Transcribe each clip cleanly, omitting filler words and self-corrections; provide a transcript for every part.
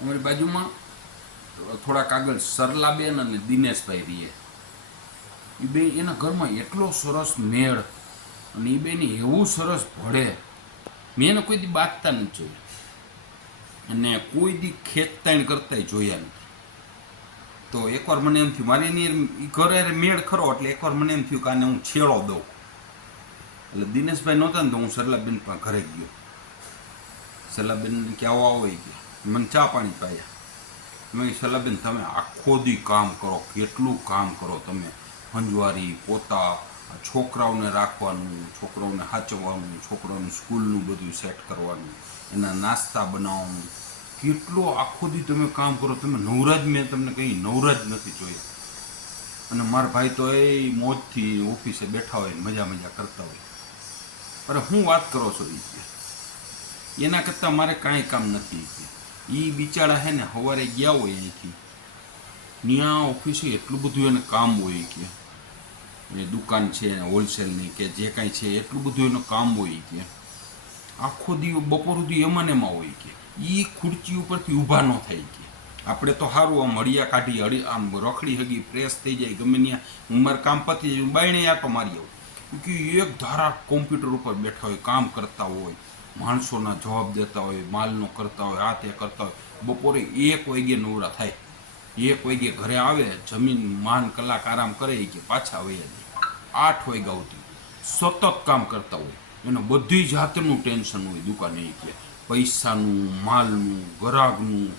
અમારી બાજુમાં થોડાક આગળ સરલાબેન અને દિનેશભાઈ રહીએ. એ બે એના ઘરમાં એટલો સરસ મેળ અને એ બેને એવું સરસ ભળે. મેં એને કોઈ દી બાંધતા નથી જોયા અને કોઈ દી ખેંચતાણ કરતા જોયા નથી. તો એકવાર મને એમ થયું મારી એની ઘરે મેળ ખરો એટલે એકવાર મને એમ થયું કે આને હું છેડો દઉં. એટલે દિનેશભાઈ નહોતા ને તો હું સરલાબેન પણ ઘરે ગયો. સરલાબેન કે આવો આવો ગયા, મને ચા પાણી પાયા. મેં સરલાબેન તમે આખો દી કામ કરો, કેટલું કામ કરો તમે, હંજવારી પોતા, છોકરાઓને રાખવાનું, છોકરાઓને સાચવવાનું, છોકરાઓનું સ્કૂલનું બધું સેટ કરવાનું, એના નાસ્તા બનાવવાનું, કેટલો આખો દી તમે કામ કરો. તમે નવરાજ મેં તમને કંઈ નવરાજ નથી જોયા. અને મારા ભાઈ તો એ મોજથી ઓફિસે બેઠા હોય, મજા મજા કરતા હોય. અરે હું વાત કરો છો એ કે એના કરતાં મારે કાંઈ કામ નથી કે એ બિચારા હે ને સવારે ગયા હોય અહીંથી ત્યાં ઓફિસે એટલું બધું એને કામ હોય કે એ દુકાન છે હોલસેલની કે જે કાંઈ છે એટલું બધું એનું કામ હોય કે આખો દિવસ બપોર સુધી એમાં એમાં હોય કે એ ખુરચી ઉપરથી ઊભા ન થાય કે આપણે તો સારું આમ હળિયા કાઢી આમ રખડી હગી પ્રેસ થઈ જાય ગમે ત્યાં ઉંમર કામ પતી જાય બાયણે આટો મારી આવું કે એક ધારા કોમ્પ્યુટર ઉપર બેઠા હોય, કામ કરતા હોય, માણસોના જવાબ દેતા હોય, માલનો કરતા હોય, આ તે કરતા હોય. બપોરે 1 વાગે નવરા થાય, 1 વાગે ઘરે આવે, જમીન માંડ કલાક આરામ કરે કે પાછા વયા જાય 8 વાગ્યા સુધી સતત કામ કરતા હોય. એને બધી જાતનું ટેન્શન હોય દુકાને કે પૈસાનું, માલનું, ગ્રાહકનું.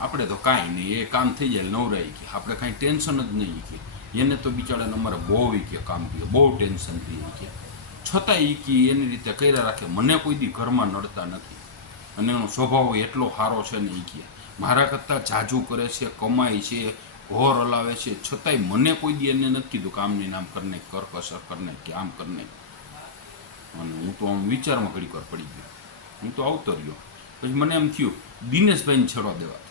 આપણે તો કાંઈ નહીં, એ કામ થઈ જાય નવરાઈ કે આપણે કાંઈ ટેન્શન જ નહીં કે એને તો બિચારાને અમારે બહુ કે કામ પીએ, બહુ ટેન્શન પીએ કે છતાં એ કે એની રીતે કર્યા રાખે. મને કોઈ દી ઘરમાં નડતા નથી અને એનો સ્વભાવ એટલો સારો છે ને એ કે મારા કરતાં જાજુ કરે છે, કમાય છે, ઘોર હલાવે છે, છતાંય મને કોઈ દી એને નથી કીધું કે આમની નામ કરને, કરકસર કરને કે આમ કરને. અને હું તો આમ વિચારમાં ઘડીક વાર પડી ગયો. હું તો આવતો રહ્યો. પછી મને એમ થયું દિનેશભાઈને છેડો દેવા.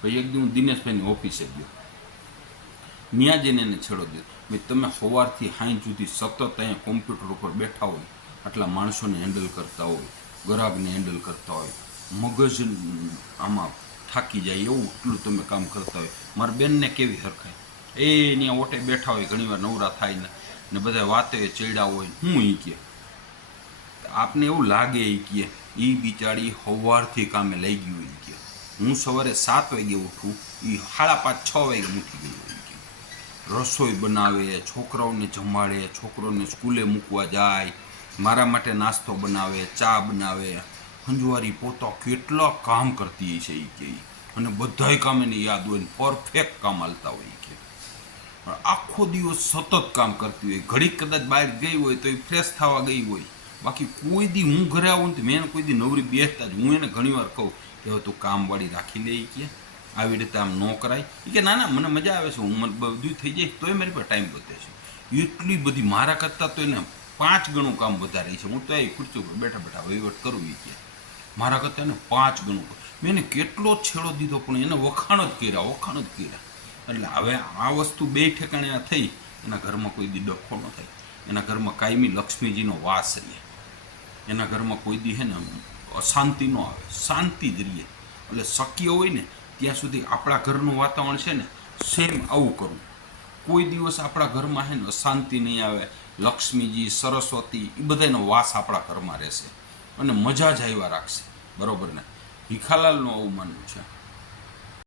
પછી એક દી હું દિનેશભાઈની ઓફિસે ગયો, ત્યાં જઈને એને છેડો દીધો. ભાઈ તમે સવારથી સાંજ સુધી સતત અહીંયા કોમ્પ્યુટર ઉપર બેઠા હોય, આટલા માણસોને હેન્ડલ કરતા હોય, ગ્રાહકને હેન્ડલ કરતા હોય, મગજ આમાં થાકી જાય એવું એટલું તમે કામ કરતા હોય. મારા બેનને કેવી હરખાય એ ત્યાં ઓટે બેઠા હોય, ઘણીવાર નવરા થાય ને બધા વાતે ચડ્યા હોય. હું એ કે આપને એવું લાગે એ કે એ બિચારી સવારથી કામે લઈ ગયું હોય કે હું સવારે 7 વાગે ઉઠું, એ 5:30 6 વાગે ઉઠી ગઈ હોય કે રસોઈ બનાવે, છોકરાઓને જમાડે, છોકરાઓને સ્કૂલે મૂકવા જાય, મારા માટે નાસ્તો બનાવે, ચા બનાવે, હંજવારી પોતા કેટલા કામ કરતી છે એ કે અને બધાય કામ એને યાદ હોય ને પરફેક્ટ કામ હાલતા હોય કે આખો દિવસ સતત કામ કરતી હોય. ઘડીક કદાચ બહાર ગઈ હોય તો એ ફ્રેશ થવા ગઈ હોય, બાકી કોઈ દી હું ઘરે આવું ને મેં કોઈ દી નવરી બેસતા જ હું એને ઘણીવાર કહું કે હવે તું કામવાળી રાખી લે કે આવી રીતે આમ ન કરાય. એ કે ના ના મને મજા આવે છે, હું મને બધું થઈ જાય તોય મારી પાસે ટાઈમ વધે છે. એટલી બધી મારા કરતાં તો એને 5 ગણું કામ વધારે છે. હું તો એ ખુરશી ઉપર બેઠા બેઠા વહીવટ કરું એ કે મારા કરતાં એને 5 ગણું. મેં એને કેટલો છેડો દીધો પણ એને વખાણ જ કર્યા. એટલે હવે આ વસ્તુ બે ઠેકાણે થઈ, એના ઘરમાં કોઈ દી ડખો ન થાય, એના ઘરમાં કાયમી લક્ષ્મીજીનો વાસ રહે, એના ઘરમાં કોઈ દી હે ને અશાંતિ ન આવે, શાંતિ જ રહીએ. એટલે શક્ય હોય ને ત્યાં સુધી આપણા ઘરનું વાતાવરણ છે ને સેમ આવું કરવું. કોઈ દિવસ આપણા ઘરમાં હે ને અશાંતિ નહીં આવે. લક્ષ્મીજી, સરસ્વતી એ બધાનો વાસ આપણા ઘરમાં રહેશે અને મજા જ આવ્યા રાખશે. બરાબર ને? ભીખાલાલનું આવું માનવું છે.